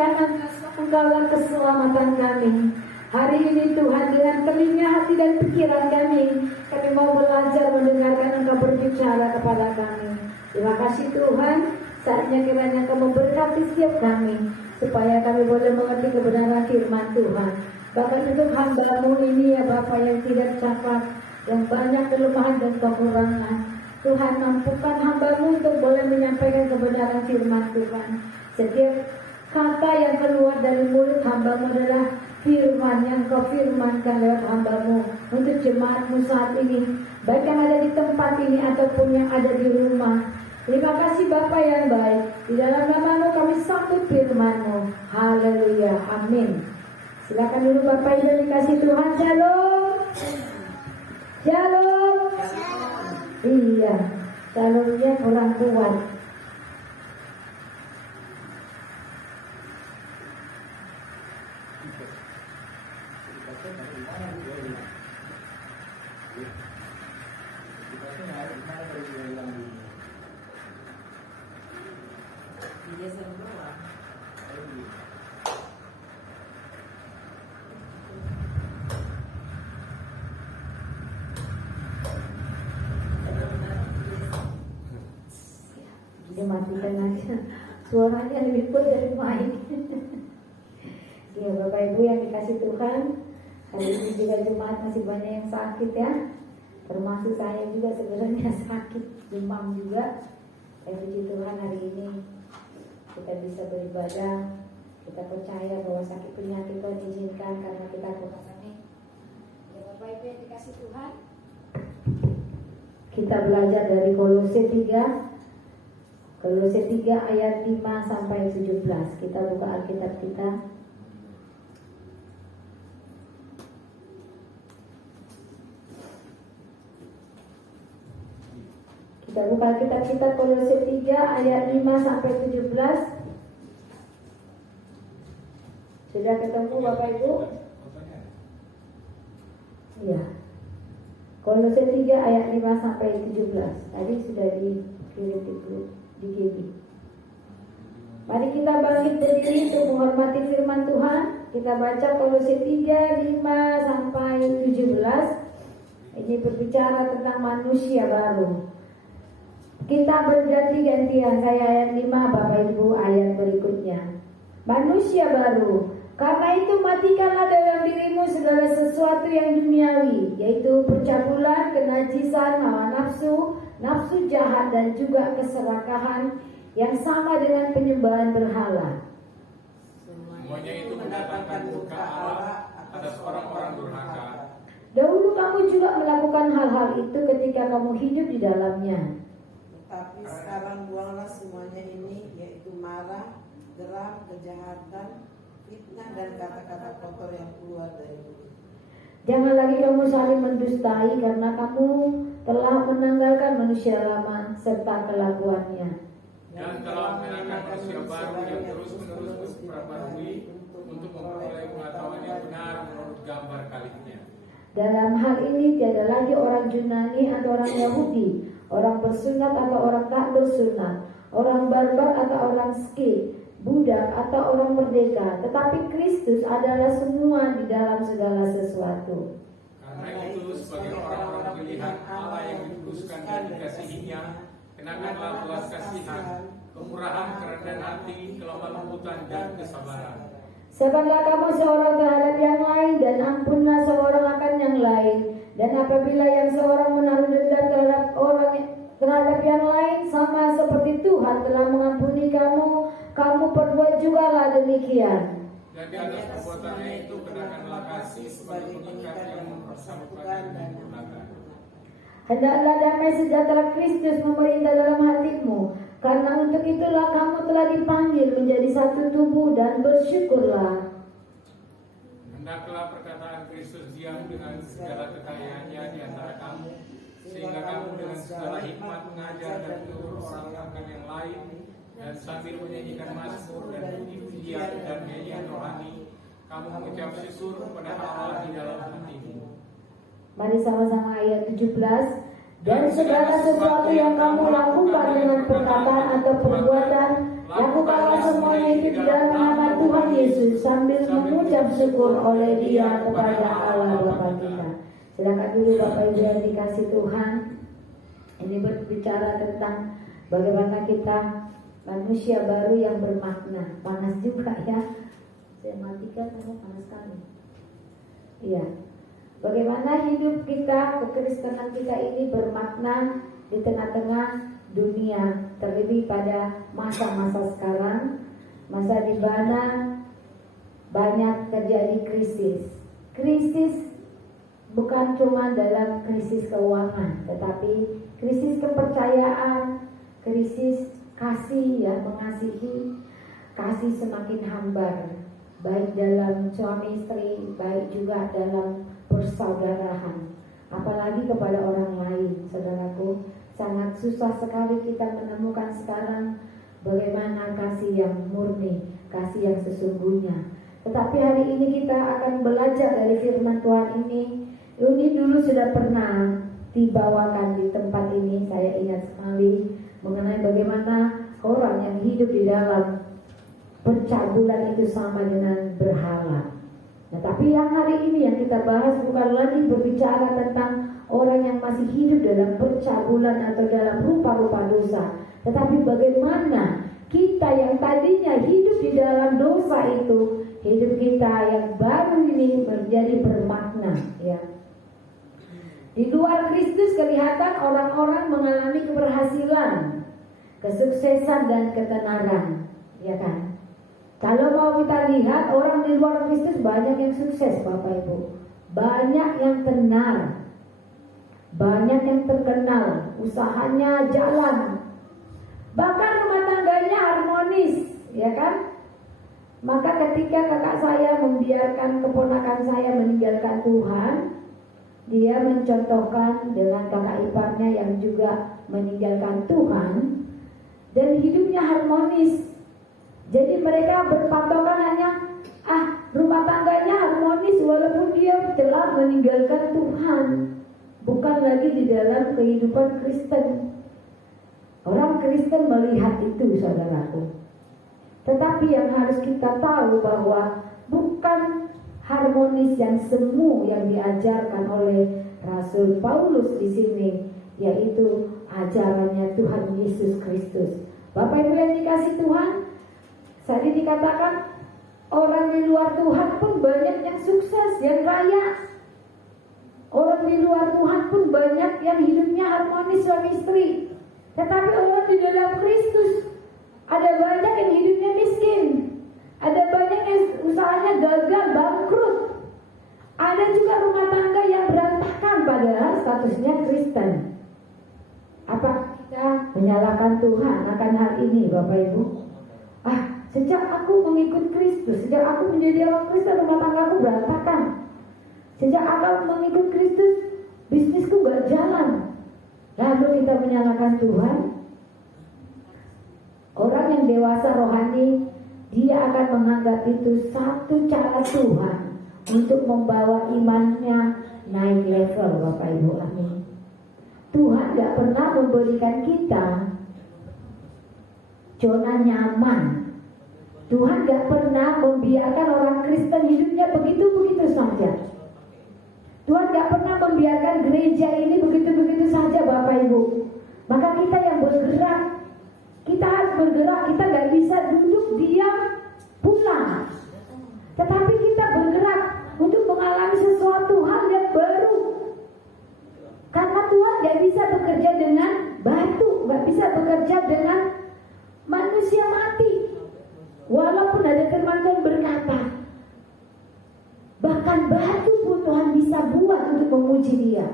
karena Engkaulah keselamatan kami. Hari ini Tuhan, dengan telinga hati dan pikiran kami mau belajar mendengarkan Engkau berbicara kepada kami. Terima kasih Tuhan, saatnya kiranya Engkau memberkati setiap kami, supaya kami boleh mengerti kebenaran firman Tuhan. Bahkan untuk hamba-Mu ini ya Bapa yang tidak cakap, yang banyak kelemahan dan kekurangan, Tuhan mampukan hamba-Mu untuk boleh menyampaikan kebenaran firman Tuhan. Setiap kata yang keluar dari mulut hamba-Mu adalah firman yang Kau firmankan lewat hamba-Mu untuk jemaat-Mu saat ini, baik yang ada di tempat ini ataupun yang ada di rumah. Terima kasih Bapa yang baik, di dalam nama-Mu kami sambut firman-Mu. Haleluya, amin. Silakan dulu Bapak Ibu dikasih Tuhan. Shalom. Shalom. Iya, shalomnya kurang kuat. Matikan aja, suaranya lebih kuat dari mic. Ya Bapak Ibu yang dikasih Tuhan, hari ini juga jemaat masih banyak yang sakit ya, termasuk saya juga sebenarnya sakit, demam juga. Puji Tuhan hari ini kita bisa beribadah, kita percaya bahwa sakit penyakit Tuhan izinkan karena kita kurang. Ya Bapak Ibu yang dikasih Tuhan, kita belajar dari Kolose 3 ayat 5 sampai 17. Kita buka Alkitab kita. Kita buka Alkitab kita Kolose 3 ayat 5 sampai 17. Sudah ketemu Bapak Ibu? Iya. Kolose 3 ayat 5 sampai 17. Tadi sudah dikirim di GB. Mari kita bangkit berdiri untuk menghormati firman Tuhan. Kita baca Kolose 3 5 sampai 17. Ini berbicara tentang manusia baru. Kita berganti-gantian, saya ayat 5, Bapak Ibu ayat berikutnya. Manusia baru, karena itu matikanlah dalam dirimu segala sesuatu yang duniawi, yaitu percabulan, kenajisan, hawa nafsu, nafsu jahat, dan juga keserakahan yang sama dengan penyembahan berhala. Semuanya itu mendatangkan murka Allah atas orang-orang durhaka. Dahulu kamu juga melakukan hal-hal itu ketika kamu hidup di dalamnya. Tetapi sekarang buanglah semuanya ini, yaitu marah, geram, kejahatan, fitnah, dan kata-kata kotor yang keluar dari mulut. Jangan lagi kamu saling mendustai, karena kamu telah menanggalkan manusia lama serta kelakuannya, Dan telah mengenakan manusia baru yang terus-menerus diperbarui untuk memperoleh pengetahuan yang benar menurut gambar kalibnya. Dalam hal ini tiada lagi orang Yunani atau orang Yahudi, orang bersunat atau orang tak bersunat, orang barbar atau orang skit, budak atau orang merdeka, tetapi Kristus adalah semua di dalam segala sesuatu. Karena itu sebagai orang-orang pilihan Allah yang dikuduskan dan dikasihinya, kenakanlah belas kasihan, kemurahan, kerendahan hati, kelemah lembutan, dan kesabaran. Sabarlah kamu seorang terhadap yang lain, dan ampunlah seorang akan yang lain. Dan apabila yang seorang menaruh dendam terhadap yang lain, sama seperti Tuhan telah mengampuni kamu, kamu perbuat jugalah demikian. Dan di atas perbuatannya itu kenakanlah kasih sebagai pengikat yang mempersatukan dan menyempurnakan. Hendaklah damai sejahtera Kristus memerintah dalam hatimu, karena untuk itulah kamu telah dipanggil menjadi satu tubuh, dan bersyukurlah. Hendaklah perkataan Kristus diam dengan segala kekayaannya di antara kamu, sehingga kamu dengan segala hikmat mengajar dan menegur orang akan yang lain, dan sambil menyanyikan mazmur dan puji-pujian dan nyanyian rohani, kamu mengucap syukur kepada Allah di dalam hatimu. Mari sama-sama ayat 17. Dan segala sesuatu yang kamu lakukan dengan perkataan atau perbuatan, lakukanlah semuanya itu di dalam nama Tuhan Tuhan Yesus sambil mengucap syukur oleh Dia kepada Allah Bapa kita. Silakan dulu Bapak Ibu yang dikasih Tuhan. Ini berbicara tentang bagaimana kita manusia baru yang bermakna. Panas juga ya. Saya matikan karena panas sekali. Iya. Bagaimana hidup kita, kekristenan kita ini bermakna di tengah-tengah dunia, terlebih pada masa-masa sekarang, masa di mana banyak terjadi krisis. Krisis bukan cuma dalam krisis keuangan, tetapi krisis kepercayaan, krisis kasih, ya, mengasihi, kasih semakin hambar, baik dalam suami istri, baik juga dalam persaudaraan, apalagi kepada orang lain. Saudaraku, sangat susah sekali kita menemukan sekarang bagaimana kasih yang murni, kasih yang sesungguhnya. Tetapi hari ini kita akan belajar dari firman Tuhan ini. Ini dulu sudah pernah dibawakan di tempat ini, saya ingat sekali, mengenai bagaimana orang yang hidup di dalam percabulan itu sama dengan berhala. Nah, tapi yang hari ini yang kita bahas bukan lagi berbicara tentang orang yang masih hidup dalam percabulan atau dalam rupa-rupa dosa, tetapi bagaimana kita yang tadinya hidup di dalam dosa itu, hidup kita yang baru ini menjadi bermakna, ya. Di luar Kristus kelihatan orang-orang mengalami keberhasilan, kesuksesan dan ketenaran, ya kan? Kalau mau kita lihat orang di luar Kristus banyak yang sukses, Bapak Ibu, banyak yang tenar, banyak yang terkenal, usahanya jalan, bahkan rumah tangganya harmonis, ya kan? Maka ketika kakak saya membiarkan keponakan saya meninggalkan Tuhan, dia mencontohkan dengan kakak iparnya yang juga meninggalkan Tuhan, dan hidupnya harmonis. Jadi mereka berpatokan hanya rumah tangganya harmonis walaupun dia telah meninggalkan Tuhan, bukan lagi di dalam kehidupan Kristen. Orang Kristen melihat itu, saudaraku. Tetapi yang harus kita tahu bahwa bukan harmonis yang semu yang diajarkan oleh Rasul Paulus di sini, yaitu ajarannya Tuhan Yesus Kristus. Bapak Ibu yang dikasih Tuhan, tadi dikatakan orang di luar Tuhan pun banyak yang sukses, yang kaya. Orang di luar Tuhan pun banyak yang hidupnya harmonis suami istri. Tetapi orang di dalam Kristus ada banyak yang hidupnya miskin, ada banyak yang usahanya gagal, bangkrut. Ada juga rumah tangga yang berantakan padahal statusnya Kristen. Apa kita menyalahkan Tuhan akan hal ini, Bapak Ibu? Sejak aku mengikut Kristus, sejak aku menjadi orang Kristen, rumah tanggaku berantakan. Sejak aku mengikut Kristus, bisnisku gak jalan. Lalu kita menyalahkan Tuhan. Orang yang dewasa rohani, dia akan menganggap itu satu cara Tuhan untuk membawa imannya naik level, Bapak Ibu. Amin. Tuhan gak pernah memberikan kita zona nyaman. Tuhan gak pernah membiarkan orang Kristen hidupnya begitu-begitu saja. Tuhan gak pernah membiarkan gereja ini begitu-begitu saja, Bapak Ibu. Maka kita yang bergerak, kita harus bergerak. Kita gak bisa duduk diam pulang, tetapi kita bergerak untuk mengalami sesuatu hal yang baru. Karena Tuhan gak bisa bekerja dengan batu, gak bisa bekerja dengan manusia mati. Walaupun ada firman Tuhan berkata, bahkan batu pun Tuhan bisa buat untuk memuji Dia.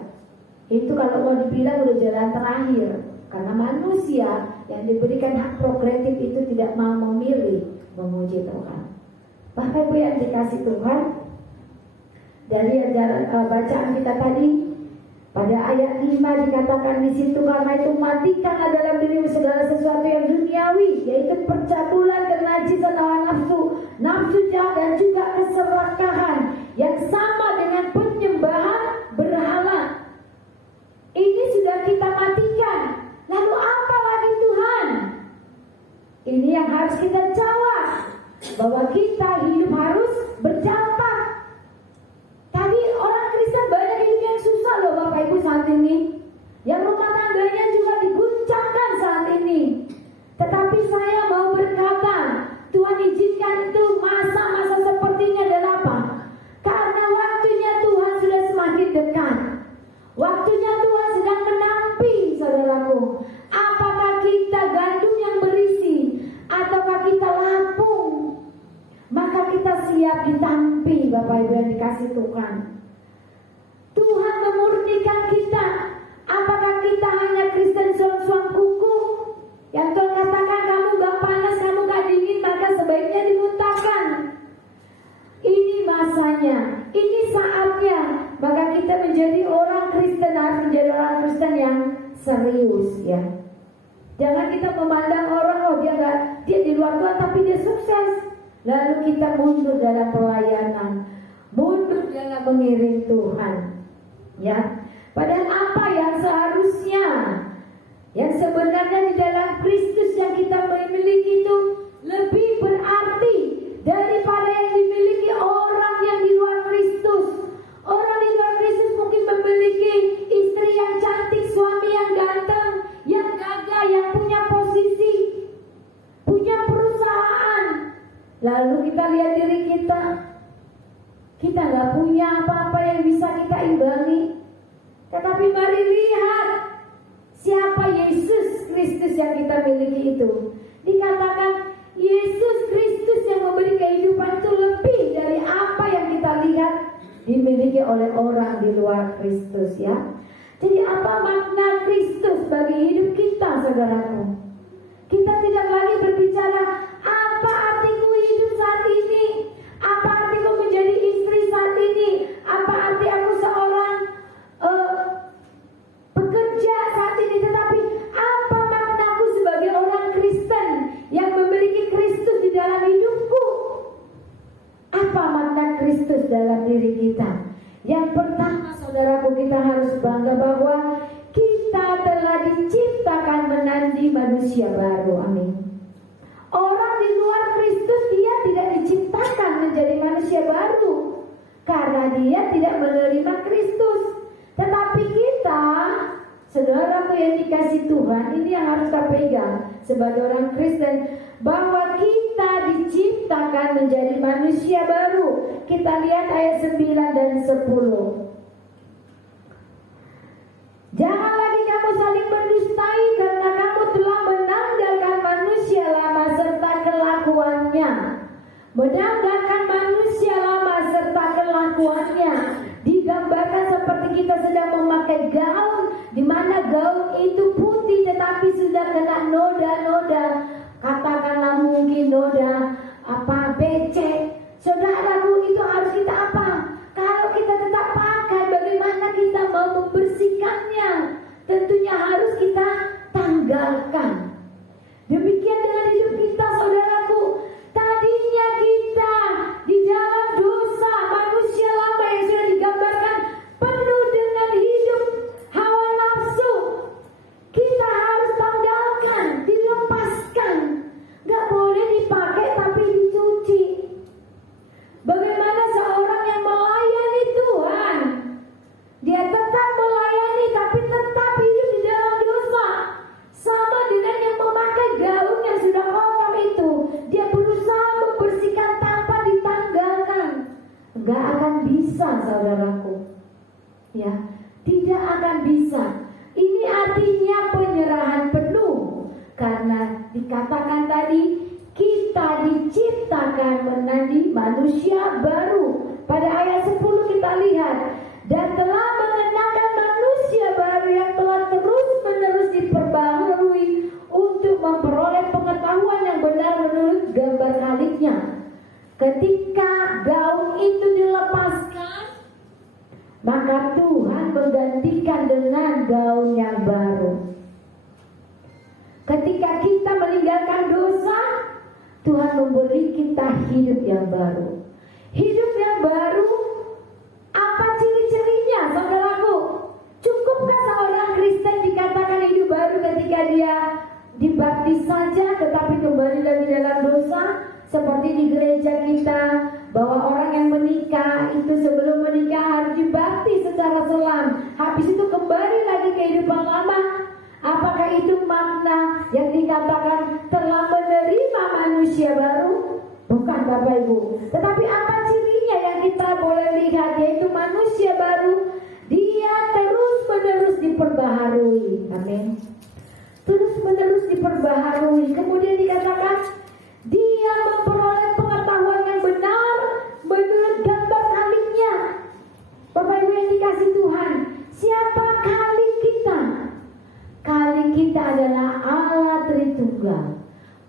Itu kalau mau dibilang udah jalan terakhir. Karena manusia yang diberikan hak progresif itu tidak mau memilih memuji Tuhan. Bapak Ibu yang dikasih Tuhan, dari bacaan kita tadi, pada ayat 5 dikatakan di situ, karena itu matikanlah dalam dirimu segala sesuatu yang duniawi, yaitu percabulan, kenajisan, hawa nafsu, nafsu jahat, dan juga keserakahan yang sama dengan penyembahan berhala. Ini sudah kita matikan. Lalu apa lagi Tuhan? Ini yang harus kita jawab. bahwa kita hidup harus berdampak. Tadi orang Kristen banyak hidup yang susah loh Bapak Ibu saat ini. Yang rumah tangganya juga diguncangkan saat ini. Tetapi saya mau berkata, Tuhan izinkan itu masa-masa sepertinya adalah apa? Karena waktunya Tuhan sudah semakin dekat. Waktunya Tuhan sedang menampi, saudaraku. Apakah kita gandum yang berisi ataukah kita lapung? Maka kita siap ditampi, Bapak Ibu yang dikasih Tuhan. Tuhan memurnikan kita. Apakah kita hanya Kristen suam-suam kuku? Yang Tuhan katakan kamu gak panas, kamu gak dingin, maka sebaiknya dimuntahkan. Ini masanya, ini saatnya. Maka kita menjadi orang Kristen, harus menjadi orang Kristen yang serius ya. Jangan kita memandang orang, oh dia di luar Tuhan tapi dia sukses. Lalu kita mundur dalam pelayanan, mundur dalam mengiring Tuhan. Ya, padahal apa yang seharusnya, yang sebenarnya di dalam Kristus yang kita miliki itu lebih berarti daripada yang dimiliki orang yang di luar Kristus. Orang di luar Kristus mungkin memiliki istri yang cantik, suami yang ganteng, yang gagah, yang punya posisi, punya perusahaan. Lalu kita lihat diri kita gak punya apa-apa yang bisa kita imbangi. Tetapi mari lihat siapa Yesus Kristus yang kita miliki itu. Dikatakan Yesus Kristus yang memberi kehidupan itu lebih dari apa yang kita lihat dimiliki oleh orang di luar Kristus ya. Jadi apa makna Kristus bagi hidup kita, saudaraku? Kita tidak lagi berbicara apa artiku hidup saat ini, apa artiku menjadi istri saat ini, apa arti aku seorang pekerja saat ini, tetapi apa maknaku sebagai orang Kristen yang memiliki Kristus di dalam hidupku. Apa makna Kristus dalam diri kita? Yang pertama, saudaraku, kita harus bangga bahwa kita telah diciptakan menjadi manusia baru. Amin. Orang di luar Kristus dia tidak diciptakan menjadi manusia baru karena dia tidak menerima Kristus. Tetapi kita, saudaraku yang dikasih Tuhan, ini yang harus kita pegang sebagai orang Kristen, bahwa kita diciptakan menjadi manusia baru. Kita lihat ayat 9 dan 10. Jangan lagi kamu saling mendustai karena kamu telah menanggalkan manusia lama serta kelakuannya. Menanggalkan manusia lama serta kelakuannya digambarkan seperti kita sedang memakai gaun, di mana gaun itu putih tetapi sudah kena noda-noda. Katakanlah mungkin noda becek. Saudaraku, itu harus kita apa? Kalau kita tetap pakai, bagaimana kita mau membersihkannya? Tentunya harus kita tanggalkan. Demikian dengan hidup kita, saudaraku. Tadinya kita di dalam dosa manusia lama yang sudah digambarkan penuh dengan hidup hawa nafsu. Kita harus tanggalkan, dilepaskan. Gak boleh dipakai tapi dicuci. Bagaimana seorang yang melayani Tuhan, dia tetap melayani tapi tetap hidup di dalam dosa. Sama dengan yang memakai gaun yang sudah kotor itu, dia berusaha membersihkan tanpa ditanggalkan. Gak akan bisa, saudaraku. Ya, tidak akan bisa. Ini artinya penyerahan penuh. Karena dikatakan tadi, kita diciptakan menjadi manusia baru. Pada ayat 10 kita lihat, dan telah mengenakan manusia baru yang telah terus-menerus diperbaharui untuk memperoleh pengetahuan yang benar menurut gambar Khaliknya. Ketika gaun itu dilepaskan, maka Tuhan menggantikan dengan gaun yang baru. Ketika kita meninggalkan dosa, Tuhan memberi kita hidup yang baru. Hidup yang baru, apa ciri-cirinya, saudaraku? Cukupkah seorang Kristen dikatakan hidup baru ketika dia dibaptis saja tetapi kembali lagi dalam dosa? seperti di gereja kita, bahwa orang yang menikah itu sebelum menikah harus dibaptis secara selam, habis itu kembali lagi kehidupan lama. Apakah itu makna yang dikatakan telah menerima manusia baru? Bukan Bapak Ibu. Tetapi apa cirinya yang kita boleh lihat, yaitu manusia baru, dia terus menerus diperbaharui. Amin. Terus menerus diperbaharui. Kemudian dikatakan dia memperoleh pengetahuan yang benar menurut gambar kaliknya. Bapak Ibu yang dikasih Tuhan, siapa kalik kita? Kalik kita adalah Allah Tritunggal,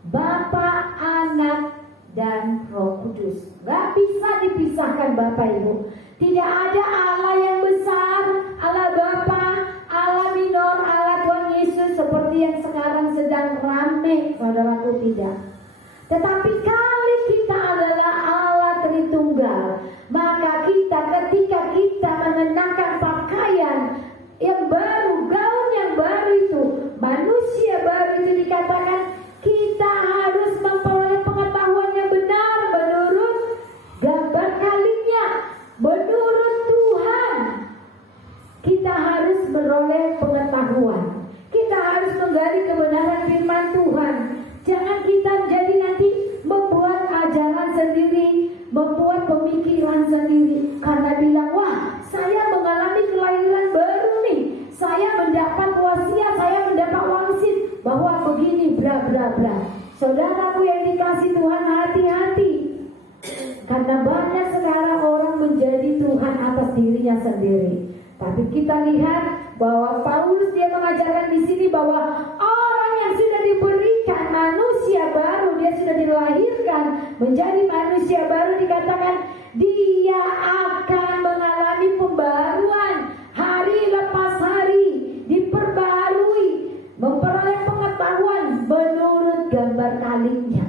Bapa, Anak, dan Roh Kudus. Gak bisa dipisahkan Bapak Ibu. Tidak ada Allah yang besar, Allah Bapa, Allah minor, Allah Tuhan Yesus seperti yang sekarang sedang rame, saudaraku, tidak. Tetapi kali kita adalah Allah Tritunggal. Maka kita ketika kita mengenakan pakaian yang baru, gaun yang baru itu, manusia baru itu, dikatakan kita harus memperoleh pengetahuan yang benar menurut gambar kaliknya, menurut Tuhan. Kita harus beroleh pengetahuan. Kita harus menggali kebenaran firman Tuhan. Jangan kita jadi nanti membuat ajaran sendiri, membuat pemikiran sendiri, karena bilang, wah, saya mengalami kelahiran baru nih, saya mendapat wasiat, saya mendapat wangsit bahwa begini, bla bla bla. Saudaraku yang dikasih Tuhan, hati-hati, karena banyak sekarang orang menjadi Tuhan atas dirinya sendiri. Tapi kita lihat bahwa Paulus dia mengajarkan di sini bahwa orang yang sudah diberikan manusia baru, dia sudah dilahirkan menjadi manusia baru, dikatakan dia akan mengalami pembaruan hari lepas hari, diperbarui, memperoleh pengetahuan menurut gambar kaliknya,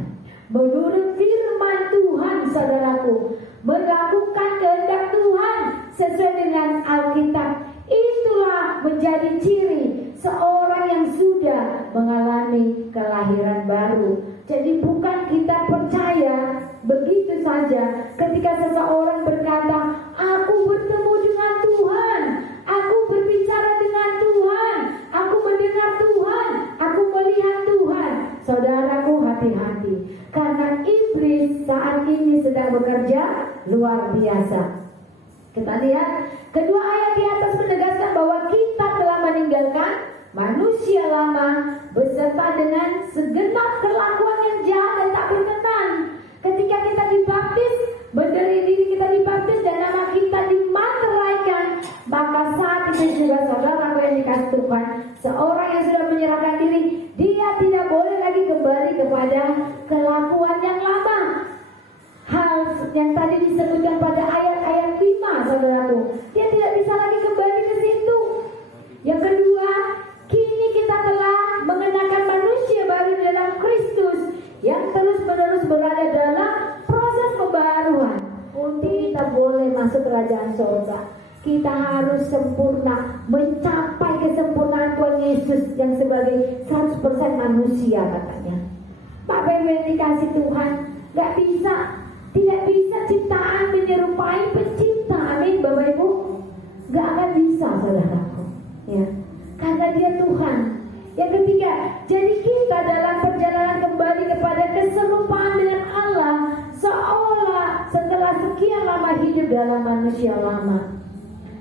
menurut firman Tuhan, saudaraku, melakukan kehendak Tuhan sesuai dengan Alkitab. Itulah menjadi ciri seorang yang sudah mengalami kelahiran baru. Jadi bukan kita percaya begitu saja ketika seseorang berkata, aku bertemu dengan Tuhan, aku berbicara dengan Tuhan, aku mendengar Tuhan, aku melihat Tuhan. Saudaraku, hati-hati, karena iblis saat ini sedang bekerja luar biasa. Kita lihat kedua ayat di atas menegaskan bahwa kita telah meninggalkan manusia lama beserta dengan segenap kelakuan yang jahat dan tak berkenan. Ketika kita dibaptis, berdiri diri kita dibaptis dan nama kita dimateraikan, maka saat itu juga saudara yang dikasih Tuhan, seorang yang sudah menyerahkan diri, dia tidak boleh lagi kembali kepada kelakuan yang lama. Hal yang tadi disebutkan pada ayat-ayat 5, saudaraku, dia tidak bisa lagi kembali ke situ. Yang kedua, kini kita telah mengenakan manusia baru dalam Kristus yang terus-menerus berada dalam proses pembaharuan. Untuk kita boleh masuk kerajaan surga, kita harus sempurna, mencapai kesempurnaan Tuhan Yesus yang sebagai 100% manusia, katanya. Bapak Ibu yang dikasih Tuhan, gak bisa, tidak bisa ciptaan menyerupai pencipta. Amin Bapak Ibu. Gak akan bisa, saudaraku, ya, karena dia Tuhan. Yang ketiga, jadi kita dalam perjalanan kembali kepada keserupaan dengan Allah, seolah setelah sekian lama hidup dalam manusia lama.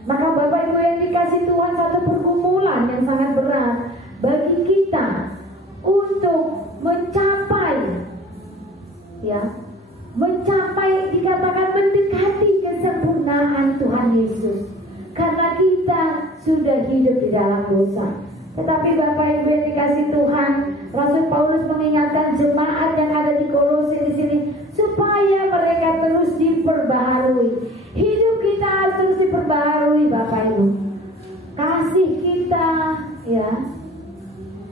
Maka Bapak Ibu yang dikasih Tuhan, satu pergumulan yang sangat berat bagi kita untuk mencapai, ya, mencapai, dikatakan mendekati kesempurnaan Tuhan Yesus, karena kita sudah hidup di dalam dosa. Tetapi Bapak Ibu yang dikasih Tuhan, Rasul Paulus mengingatkan jemaat yang ada di Kolose di sini supaya mereka terus diperbaharui. Hidup kita harus terus diperbaharui, Bapak Ibu. Kasih kita, ya,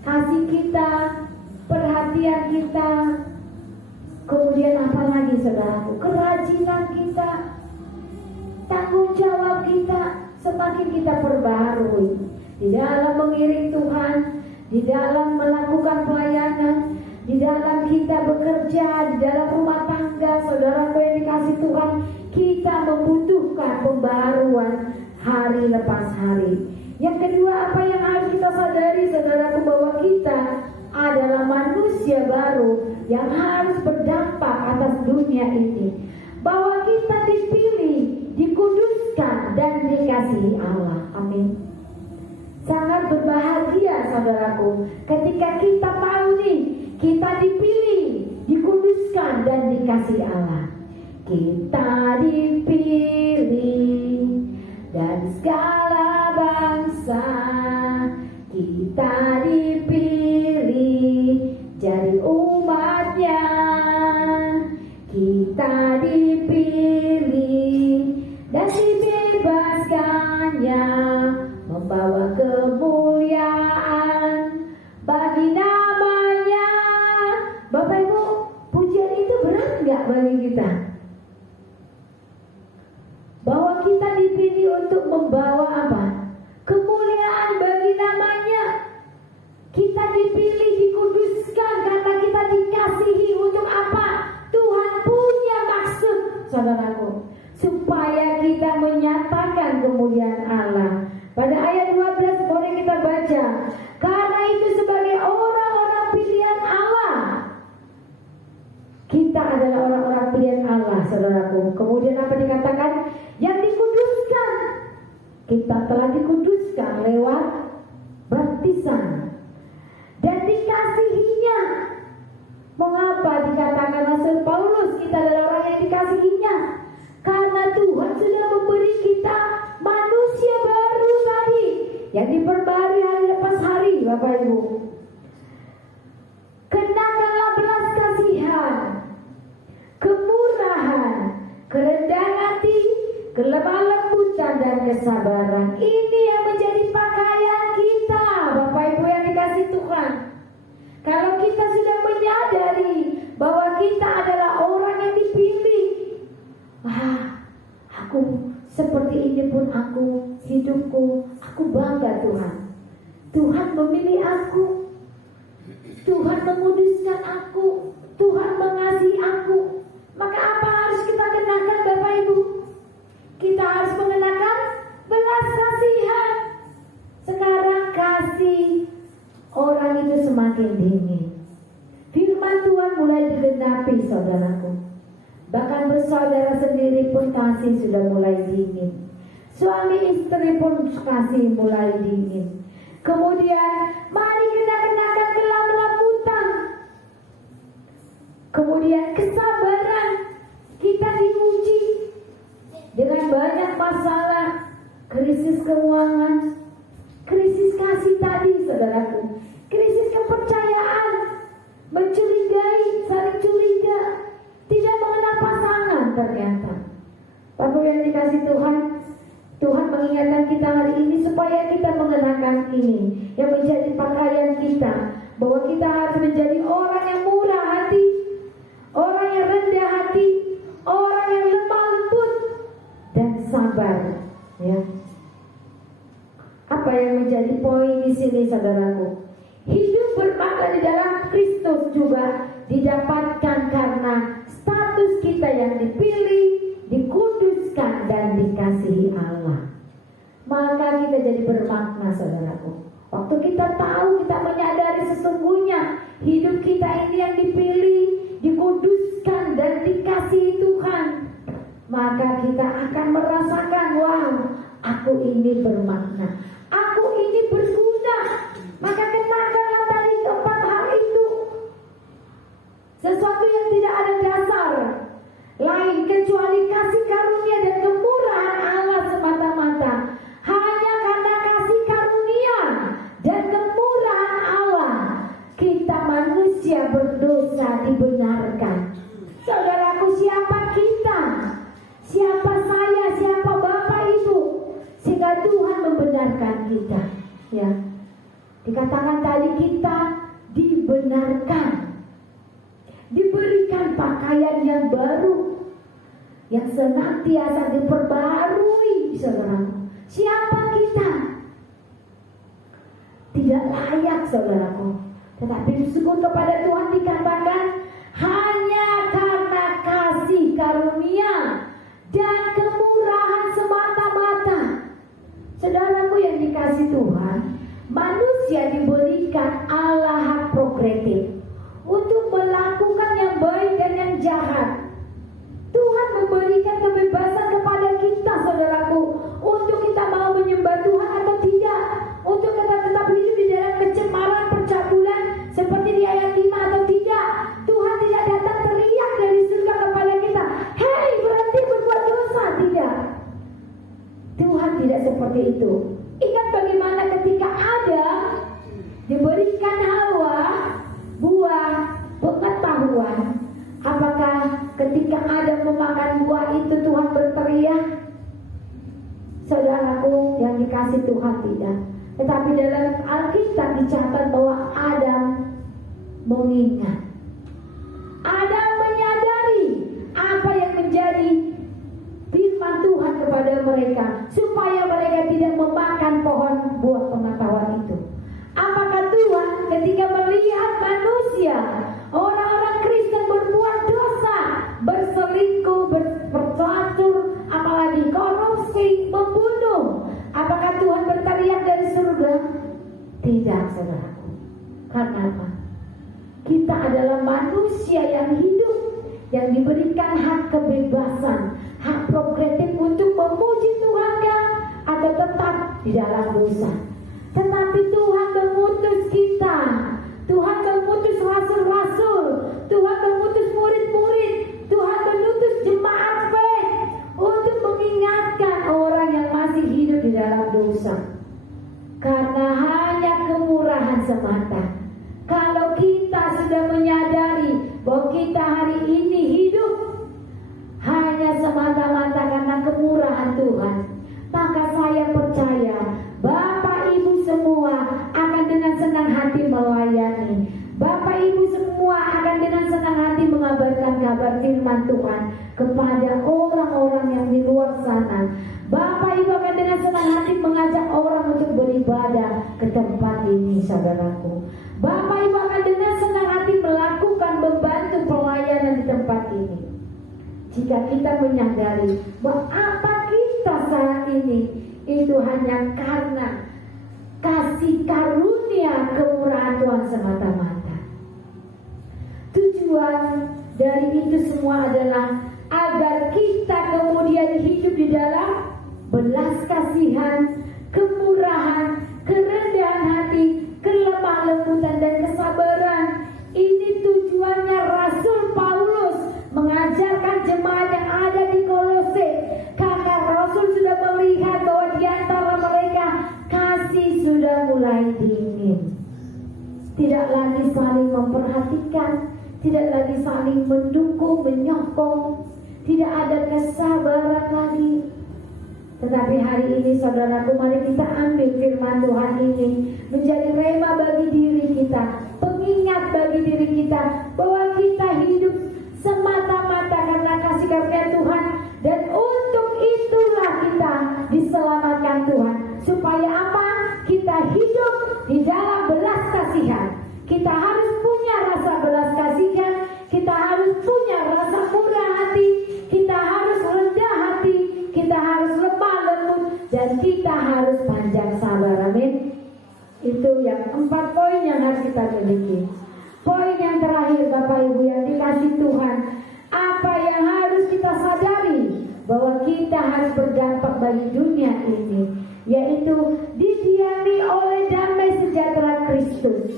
kasih kita, perhatian kita, kemudian apa lagi, saudaraku? Kerajinan kita, tanggung jawab kita, semakin kita perbaharui di dalam mengiring Tuhan, di dalam melakukan pelayanan, di dalam kita bekerja, di dalam rumah tangga, saudaraku yang dikasih Tuhan, kita membutuhkan pembaharuan hari lepas hari. Yang kedua, apa yang harus kita sadari, saudaraku, bahwa kita adalah manusia baru yang harus berdampak atas dunia ini. Bahwa kita dipilih, dikuduskan, dan dikasihi Allah. Amin. Sangat berbahagia, saudaraku, ketika kita tahu nih, kita dipilih, dikuduskan, dan dikasihi Allah. Kita dipilih dari segala bangsa, kita dipilih jadi umatnya, kita dipilih dan dibebaskannya, membawa kemuliaan bagi namanya. Bapak Ibu, pujian itu berat gak bagi kita? Bahwa kita dipilih untuk membawa apa? Kemuliaan bagi namanya. Kita dipilih, dikuduskan karena kita dikasihi. Untuk apa? Tuhan punya maksud, saudaraku, supaya kita menyatakan kemuliaan Allah. Pada ayat 12 boleh kita baca, karena itu sebagai orang-orang pilihan Allah, kita adalah orang-orang pilihan Allah, saudaraku. Kemudian apa dikatakan? Yang dikuduskan. Kita telah dikuduskan lewat baptisan dan dikasihinya. Mengapa dikatakan Rasul Paulus kita adalah orang yang dikasihinya? Karena Tuhan sudah memberi kita manusia baru tadi, yang diperbarui hari lepas hari, Bapak Ibu. Kenakanlah belas kasihan, kemurahan, kerendahan hati, kelemah lembutan, dan kesabaran. Ini yang menjadi pakaian kita, Bapak Ibu yang dikasih Tuhan. Kalau kita sudah menyadari bahwa kita adalah orang yang dipilih, aku seperti ini pun aku, hidupku, aku bangga Tuhan. Tuhan memilih aku, Tuhan menguduskan aku, Tuhan mengasihi aku. Maka apa harus kita kenakan, Bapak Ibu? Kita harus mengenakan belas kasihan. Sekarang kasih orang itu semakin dingin. Firman Tuhan mulai digenapi, saudaraku. Bahkan bersaudara sendiri pun kasih sudah mulai dingin. Suami istri pun kasih mulai dingin. Kemudian mari kita kenakan kelemah lembutan. Kemudian kesabaran. Kita diuji dengan banyak masalah, krisis keuangan, krisis kasih tadi, saudaraku, krisis kepercayaan, mencurigai, saling curiga, tidak mengenal pasangan ternyata. Bapak yang dikasih Tuhan, Tuhan mengingatkan kita hari ini supaya kita mengenakan ini yang menjadi pakaian kita, bahwa kita harus menjadi orang yang murah hati, orang yang rendah hati, orang yang lemah lembut dan sabar. Ya. Apa yang menjadi poin di sini, saudaraku? Hidup bermakna di dalam Kristus juga didapatkan karena status kita yang dipilih, dikuduskan, dan dikasihi Allah. Maka kita jadi bermakna, saudaraku. Waktu kita tahu, kita menyadari sesungguhnya hidup kita ini yang dipilih, dikuduskan, dan dikasihi Tuhan, maka kita akan merasakan, wow, aku ini bermakna, aku ini berguna. Maka kenakanlah tadi keempat hal itu. Sesuatu yang tidak ada dasar lain kecuali kasih karunia dan kemurahan Allah semata-mata. Hanya karena kasih karunia dan kemurahan Allah, kita manusia berdosa dibenarkan. Saudaraku, siapa kita? Siapa saya? Siapa Bapak Ibu? Sehingga Tuhan membenarkan kita. Ya, dikatakan tadi kita dibenarkan, diberikan pakaian yang baru, yang senantiasa diperbaharui, saudaraku. Siapa kita? Tidak layak, saudaraku. Tetapi bersyukur kepada Tuhan dikatakan hanya karena kasih karunia dan kemurahan semata-mata. Saudaraku yang dikasih Tuhan, manusia diberikan Allah hak progresif untuk melakukan yang baik dan yang jahat. Tuhan memberikan kebebasan kepada kita, saudaraku, untuk kita mau menyembah Tuhan atau tidak, untuk kita tetap hidup di dalam kecemaran percabulan seperti di ayat 5 atau tidak. Tuhan tidak datang teriak dari surga kepada kita, hei berhenti berbuat dosa, tidak. Tuhan tidak seperti itu. Ingat bagaimana ketika Adam diberikan Hawa buah pengetahuan. Apakah ketika Adam memakan buah itu Tuhan berteriak? Saudaraku yang dikasih Tuhan, tidak. Tetapi dalam Alkitab dicatat bahwa Adam mengingat. Adam menyadari apa yang menjadi firman Tuhan kepada mereka, supaya mereka tidak memakan pohon buah pengetahuan itu. Apakah Tuhan ketika melihat manusia, orang-orang Kristen berbuat dosa, berselingkuh, bercatur, apalagi korupsi, membunuh, apakah Tuhan berteriak dari surga? Tidak, saudaraku. Karena apa? Kita adalah manusia yang hidup, yang diberikan hak kebebasan, hak progresif untuk memuji Tuhankah atau tetap di dalam dosa. Tetapi Tuhan mengutus kita, Tuhan mengutus rasul-rasul, Tuhan mengutus murid-murid, Tuhan mengutus jemaat faith untuk mengingatkan orang yang masih hidup di dalam dosa. Karena hanya kemurahan semata. Kalau kita sudah menyadari bahwa kita hari ini hidup hanya semata-mata karena kemurahan Tuhan, maka saya percaya Bapak Ibu semua akan dengan senang hati melayani. Bapak Ibu semua akan dengan senang hati mengabarkan kabar firman Tuhan kepada orang-orang yang di luar sana. Bapak Ibu akan dengan senang hati mengajak orang untuk beribadah ke tempat ini, saudaraku. Bapak Ibu akan dengan senang hati melakukan membantu pelayanan di tempat ini. Jika kita menyadari bahwa apa kita saat ini itu hanya karena kasih karunia kemurahan Tuhan semata-mata. Tujuan dari itu semua adalah agar kita kemudian hidup di dalam belas kasihan, kemurahan, kerendahan hati, kelemah lembutan dan kesabaran. Ini tujuannya Rasul Paulus mengajarkan jemaat yang ada di Kolose, karena Rasul sudah melihat bahwa di antara mereka kasih sudah mulai dingin. Tidak lagi saling memperhatikan, tidak lagi saling mendukung, menyokong, tidak ada kesabaran lagi. Tetapi hari ini saudaraku, mari kita ambil firman Tuhan ini menjadi rema bagi diri kita, pengingat bagi diri kita bahwa kita hidup semata-mata karena kasih karunia Tuhan, dan untuk itulah kita diselamatkan Tuhan. Supaya apa? Kita hidup di dalam belas kasihan. Kita harus punya rasa belas kasihan, kita harus punya rasa murah hati, kita harus rendah hati, kita harus lemah lembut, dan kita harus panjang sabar. Amin. Itu yang 4 poin yang harus kita miliki. Poin yang terakhir, Bapak Ibu yang dikasih Tuhan, apa yang harus kita sadari bahwa kita harus berdampak bagi dunia ini, yaitu didiami oleh damai sejahtera Kristus.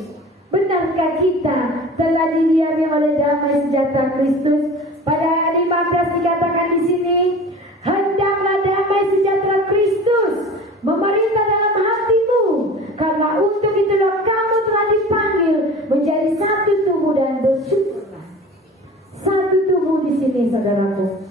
Benarkah kita telah didiami oleh damai sejahtera Kristus? Pada ayat 15 dikatakan di sini, hendaklah damai sejahtera Kristus memerintah dalam hatimu, karena untuk itulah kamu telah dipanggil menjadi satu tubuh dan bersyukurlah. Satu tubuh di sini, saudaraku.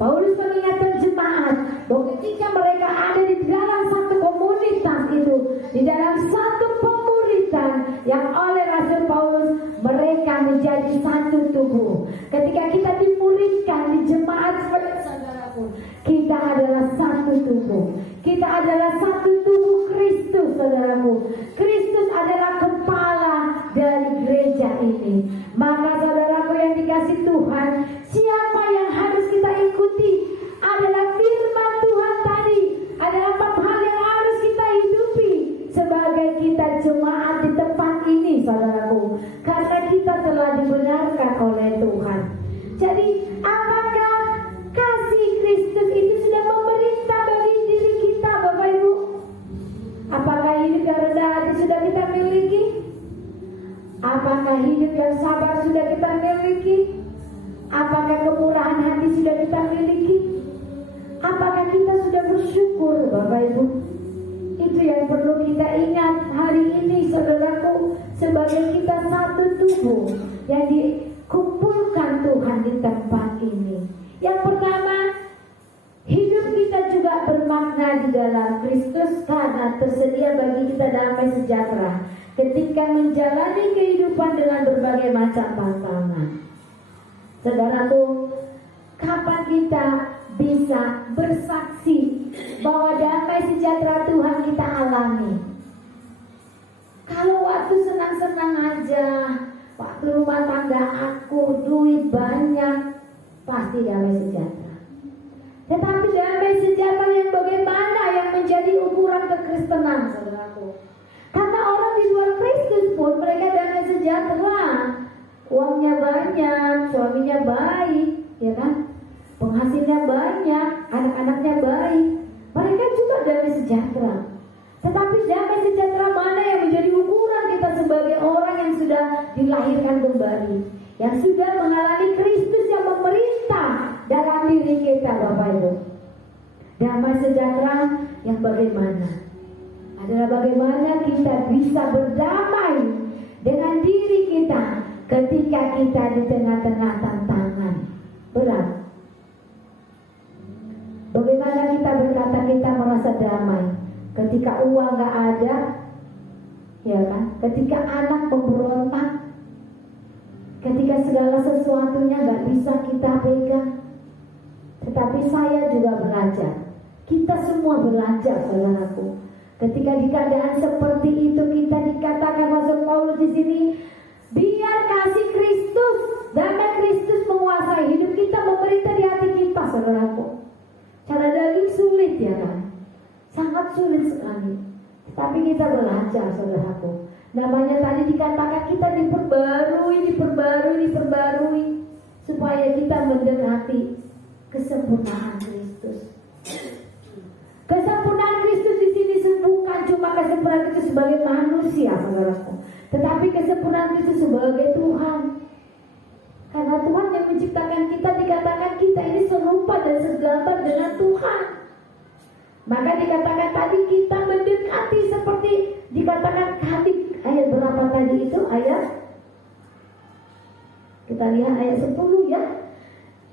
Paulus mengingatkan jemaat bahwa ketika mereka ada di dalam satu komunitas itu, di dalam satu pemuritan yang oleh Rasul Paulus, mereka menjadi satu tubuh. Ketika kita dimuridkan di jemaat seperti saudaraku, kita adalah satu tubuh. Kita adalah satu tubuh Kristus, saudaraku. Kristus adalah kepala Apakah kemurahan hati sudah kita miliki? Apakah kita sudah bersyukur, Bapak Ibu? Itu yang perlu kita ingat hari ini, saudaraku, sebagai kita satu tubuh yang dikumpulkan Tuhan di tempat ini. Yang pertama, hidup kita juga bermakna di dalam Kristus karena tersedia bagi kita damai sejahtera ketika menjalani kehidupan dengan berbagai macam tantangan. Saudaraku, kapan kita bisa bersaksi bahwa damai sejahtera Tuhan kita alami? Kalau waktu senang-senang aja, waktu rumah tangga aku duit banyak, pasti damai sejahtera. Tetapi damai sejahtera yang bagaimana yang menjadi ukuran kekristenan, saudaraku? Karena orang di luar Kristus pun mereka damai sejahtera, uangnya banyak, suaminya baik, ya kan? Penghasilnya banyak, anak-anaknya baik, mereka juga damai sejahtera. Tetapi damai sejahtera mana yang menjadi ukuran kita sebagai orang yang sudah dilahirkan kembali, yang sudah mengalami Kristus yang memerintah dalam diri kita, Bapak Ibu? Damai sejahtera yang bagaimana? Adalah bagaimana kita bisa berdamai dengan diri kita ketika kita di tengah-tengah tantangan berat. Bagaimana kita berkata kita merasa damai ketika uang gak ada, ya kan? Ketika anak memberontak, ketika segala sesuatunya gak bisa kita pegang. Tetapi saya juga belajar, kita semua belajar, saudaraku. Ketika di keadaan seperti itu kita dikatakan Rasul Paulus di sini, biar kasih Kristus, damai Kristus menguasai hidup kita, memerintah di hati kita, saudaraku. Cara daging sulit, ya kan? Sangat sulit sekali. Tapi kita belajar, saudaraku. Namanya tadi dikatakan kita diperbarui supaya kita mendekati kesempurnaan Kristus. Kesempurnaan Kristus di sini bukan cuma kesempurnaan Kristus sebagai manusia, saudaraku, tetapi kesempurnaan Kristus sebagai Tuhan. Karena Tuhan yang menciptakan kita, dikatakan kita ini serupa dan segambar dengan Tuhan. Maka dikatakan tadi kita mendekati seperti dikatakan hati. Ayat berapa tadi itu? Ayat, kita lihat ayat 10 ya.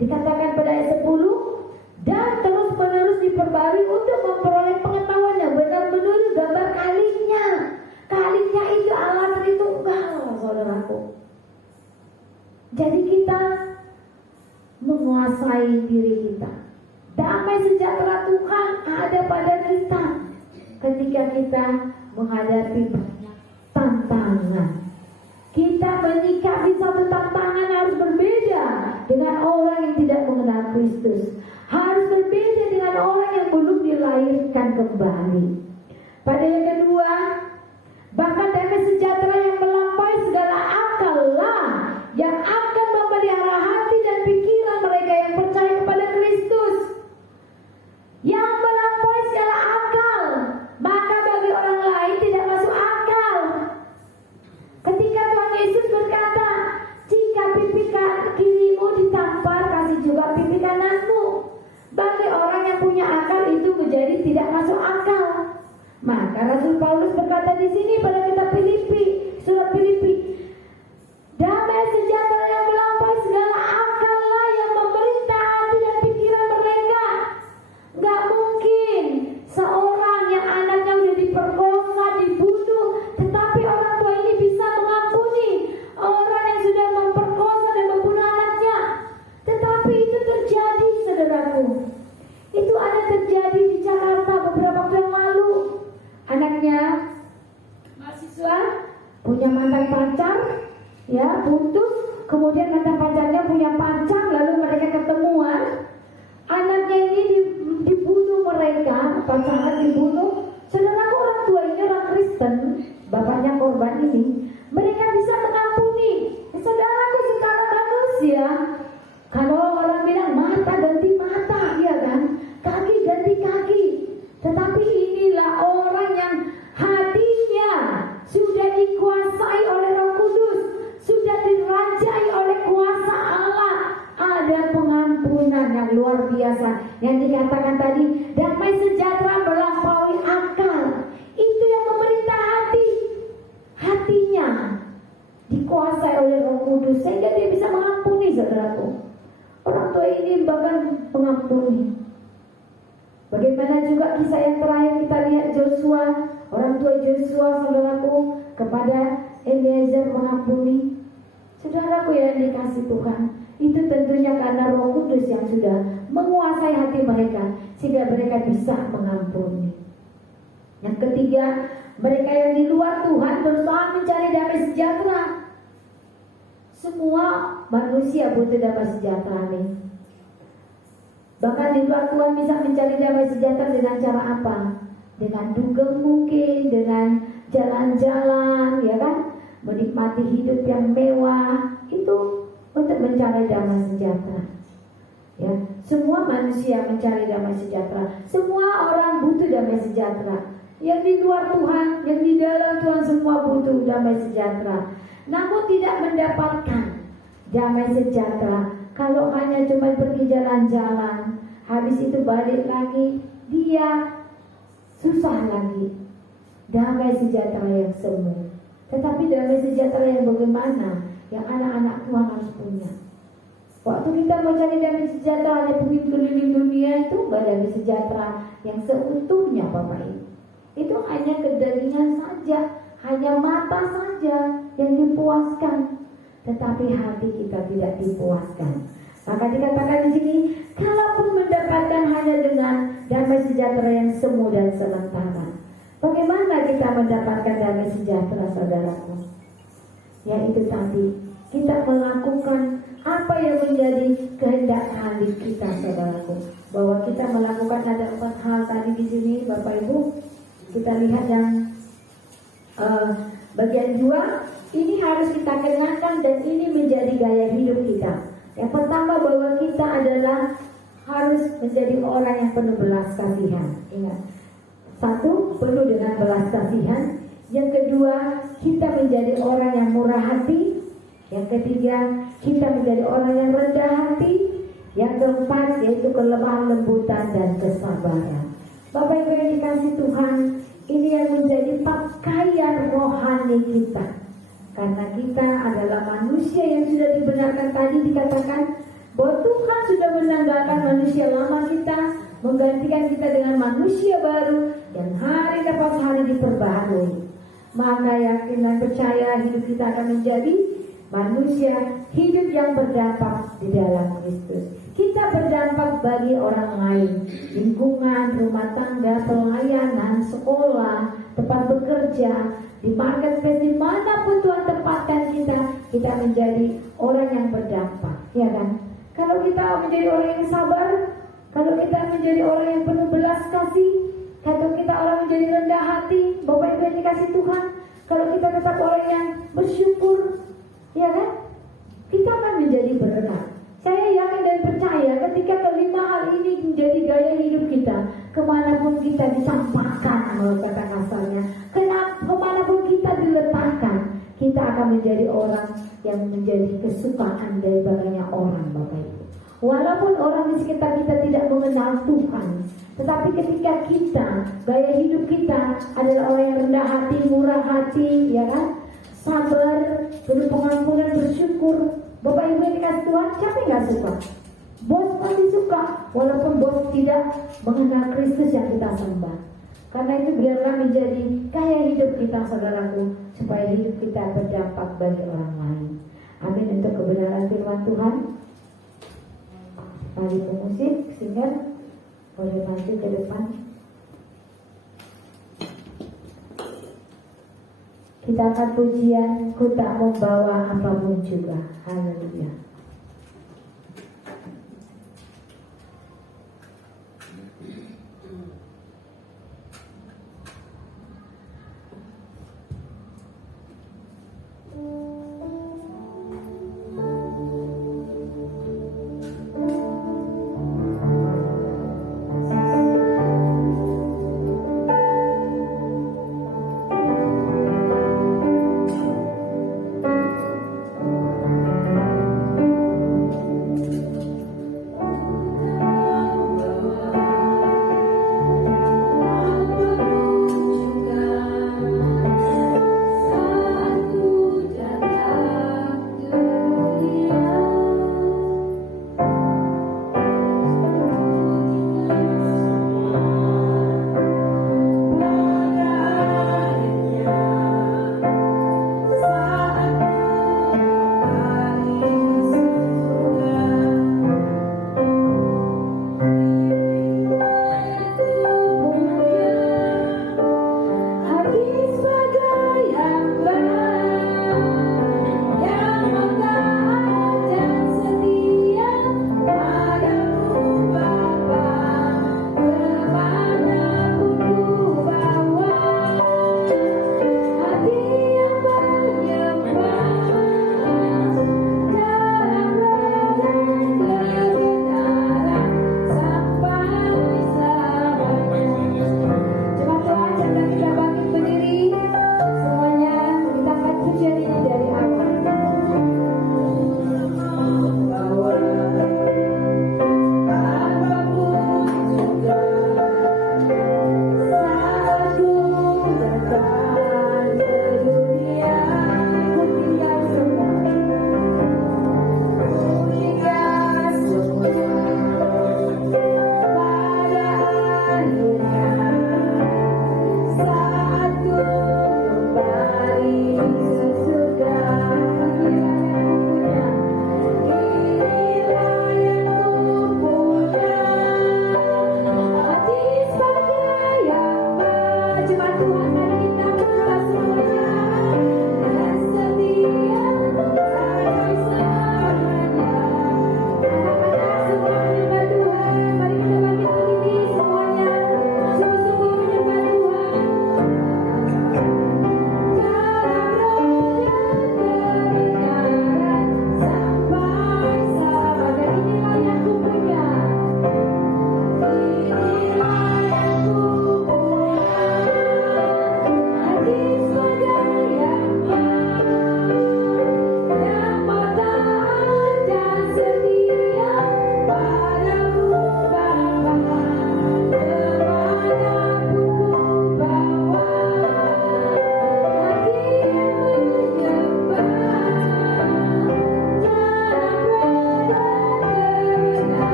Dikatakan pada ayat 10, dan terus menerus diperbarui untuk memperoleh pengetahuan yang benar menurut gambar kalinya. Kalinya itu Allah Tritunggal, saudaraku. Jadi kita menguasai diri kita. Damai sejahtera Tuhan ada pada kita ketika kita menghadapi banyak tantangan. Kita menyikapi satu tantangan harus berbeda dengan orang yang tidak mengenal Kristus. Harus berbeda dengan orang yang belum dilahirkan kembali. Pada yang kedua, bahkan damai sejahtera yang melampaui segala akal lah, yang akan memelihara hati dan pikiran mereka yang percaya kepada Kristus. Yang melampaui segala akal, maka bagi orang lain tidak masuk akal. Ketika Tuhan Yesus berkata, jika pipi kirimu ditampar, kasih juga pipi kananmu. Bagi orang yang punya akal itu menjadi tidak masuk akal. Maka Rasul Paulus berkata di sini pada kitab Filipi, surat Filipi, damai sejahtera yang melampaui segala akal lah yang memerintah hati dan pikiran mereka. Gak mungkin seorang yang anaknya udah diperkosa, dibunuh, tetapi orang tua ini bisa mengampuni orang yang sudah memperkosa dan membunuh anaknya. Tetapi itu terjadi, saudaraku. Itu ada terjadi di Jakarta beberapa waktu yang lalu. Anaknya mahasiswa punya mantan pacar, ya, putus, kemudian mantan pacarnya punya pacar, lalu mereka ketemuan. Anaknya ini dibunuh mereka, pasangan dibunuh. Saudaraku, orang tua ini orang Kristen, bapaknya korban ini, mereka bisa mengampuni. Saudaraku, secara manusia, kalau orang bilang mata ganti mata, ya kan, kaki ganti kaki. Tetapi inilah orang yang hatinya sudah dikuasai oleh Roh Kudus, sudah dirajai oleh yang luar biasa yang dikatakan tadi, damai sejahtera melampaui akal. Itu yang memerintah hati. Hatinya dikuasai oleh Roh Kudus sehingga dia bisa mengampuni, saudaraku. Orang tua ini bahkan mengampuni. Bagaimana juga kisah yang terakhir kita lihat Joshua, orang tua Joshua, saudaraku, kepada Eliezer mengampuni. Saudaraku yang dikasih Tuhan, itu tentunya karena Roh Kudus yang sudah menguasai hati mereka sehingga mereka bisa mengampuni. Yang ketiga, mereka yang di luar Tuhan berusaha mencari damai sejahtera. Semua manusia butuh damai sejahtera nih. Bahkan di luar Tuhan bisa mencari damai sejahtera dengan cara apa? Dengan dugem mungkin, dengan jalan-jalan, ya kan? Menikmati hidup yang mewah, itu untuk mencari damai sejahtera. Ya, semua manusia mencari damai sejahtera. Semua orang butuh damai sejahtera. Yang di luar Tuhan, yang di dalam Tuhan semua butuh damai sejahtera. Namun tidak mendapatkan damai sejahtera kalau hanya cuma pergi jalan-jalan, habis itu balik lagi, dia susah lagi. Damai sejahtera yang semu. Tetapi damai sejahtera yang bagaimana? Yang anak-anak Tuhan harus punya. Waktu kita mau cari damai sejahtera hanya pergi keliling dunia, itu gak damai sejahtera yang seutuhnya Bapak Ibu. Itu hanya kedagingan saja, hanya mata saja yang dipuaskan, tetapi hati kita tidak dipuaskan. Maka dikatakan di sini, kalaupun mendapatkan hanya dengan damai sejahtera yang semu dan sementara. Bagaimana kita mendapatkan damai sejahtera, saudaraku? Yaitu tadi, kita melakukan apa yang menjadi kehendak hati kita, saudaraku. Bahwa kita melakukan ada 4 hal tadi di sini, Bapak Ibu. Kita lihat yang bagian 2, ini harus kita kenakan dan ini menjadi gaya hidup kita. Yang pertama, bahwa kita adalah harus menjadi orang yang penuh belas kasihan. Ingat, 1, penuh dengan belas kasihan. Yang kedua, kita menjadi orang yang murah hati. Yang ketiga, kita menjadi orang yang rendah hati. Yang keempat, yaitu kelemah lembutan dan kesabaran. Bapak Ibu yang dikasih Tuhan, ini yang menjadi pakaian rohani kita. Karena kita adalah manusia yang sudah dibenarkan, tadi dikatakan bahwa Tuhan sudah menanggalkan manusia lama kita, menggantikan kita dengan manusia baru yang hari lepas hari diperbaharui. Maka yakin dan percaya hidup kita akan menjadi manusia hidup yang berdampak di dalam Kristus. Kita berdampak bagi orang lain, lingkungan, rumah tangga, pelayanan, sekolah, tempat bekerja, di marketplace, dimanapun Tuhan tempatkan kita menjadi orang yang berdampak, ya kan? Kalau kita menjadi orang yang sabar, kalau kita menjadi orang yang penuh belas kasih, kalau kita orang menjadi rendah hati, Bapak Ibu yang dikasih Tuhan, kalau kita tetap orang yang bersyukur, ya kan? Kita akan menjadi berkat. Saya yakin dan percaya ketika kelima hal ini menjadi gaya hidup kita, kemanapun kita dicampakkan, kalau kata kasarnya, kemanapun kita diletakkan, kita akan menjadi orang yang menjadi kesukaan dari banyak orang, Bapak Ibu. Walaupun orang di sekitar kita tidak mengenal Tuhan, tetapi ketika kita, gaya hidup kita adalah orang yang rendah hati, murah hati, ya kan? Sabar, penuh pengampunan, bersyukur. Bapak Ibu yang dikasih Tuhan, siapa yang gak suka? Bos pasti suka, walaupun bos tidak mengenal Kristus yang kita sembah. Karena itu biarlah menjadi gaya hidup kita, saudaraku, supaya hidup kita berdampak bagi orang lain. Amin. Untuk kebenaran firman Tuhan, mari pemusik, singer, boleh maju ke depan. Kita akan pujian, ku tak membawa apapun juga. Haleluya.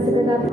segenap